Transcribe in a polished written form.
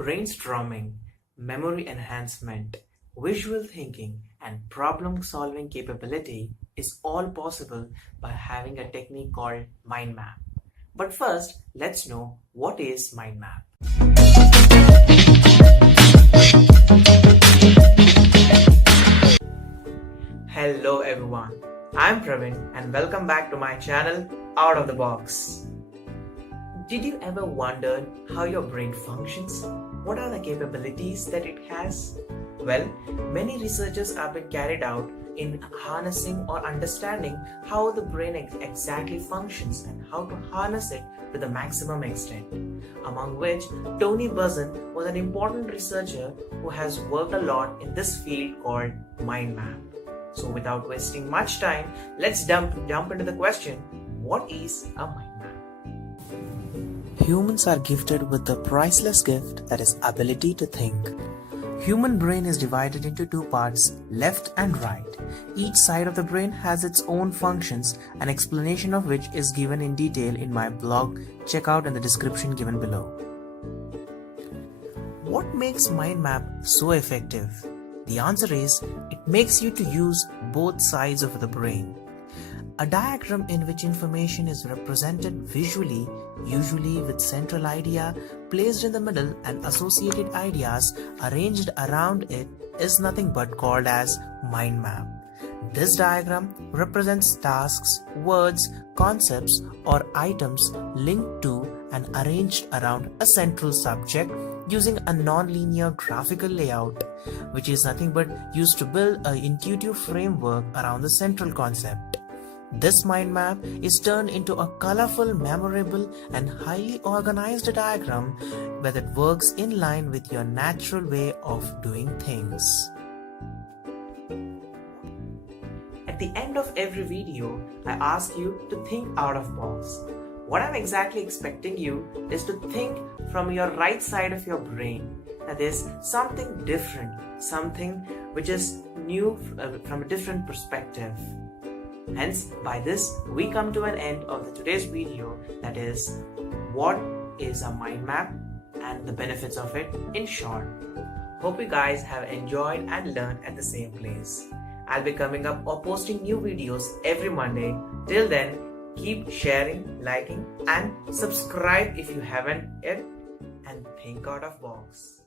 Brainstorming, memory enhancement, visual thinking, and problem solving capability is all possible by having a technique called Mindmap. But first, let's know what is Mindmap. Hello everyone, I'm Praveen and welcome back to my channel Out of the Box. Did you ever wonder how your brain functions? What are the capabilities that it has? Well, many researches have been carried out in harnessing or understanding how the brain exactly functions and how to harness it to the maximum extent. Among which, Tony Buzan was an important researcher who has worked a lot in this field called Mindmap. So without wasting much time, let's jump into the question, what is a mind map? Humans are gifted with the priceless gift that is ability to think. Human brain is divided into two parts, left and right. Each side of the brain has its own functions, an explanation of which is given in detail in my blog. Check out in the description given below. What makes Mindmap so effective? The answer is, it makes you to use both sides of the brain. A diagram in which information is represented visually, usually with central idea placed in the middle and associated ideas arranged around it, is nothing but called as mind map. This diagram represents tasks, words, concepts, or items linked to and arranged around a central subject using a non-linear graphical layout, which is nothing but used to build an intuitive framework around the central concept. This mind map is turned into a colorful, memorable, and highly organized diagram that works in line with your natural way of doing things. At the end of every video, I ask you to think out of box. What I'm exactly expecting you is to think from your right side of your brain. That is something different, something which is new from a different perspective. Hence, by this, we come to an end of today's video, that is, what is a mind map and the benefits of it in short. Hope you guys have enjoyed and learned at the same place. I'll be coming up or posting new videos every Monday. Till then, keep sharing, liking, and subscribe if you haven't yet, and think out of box.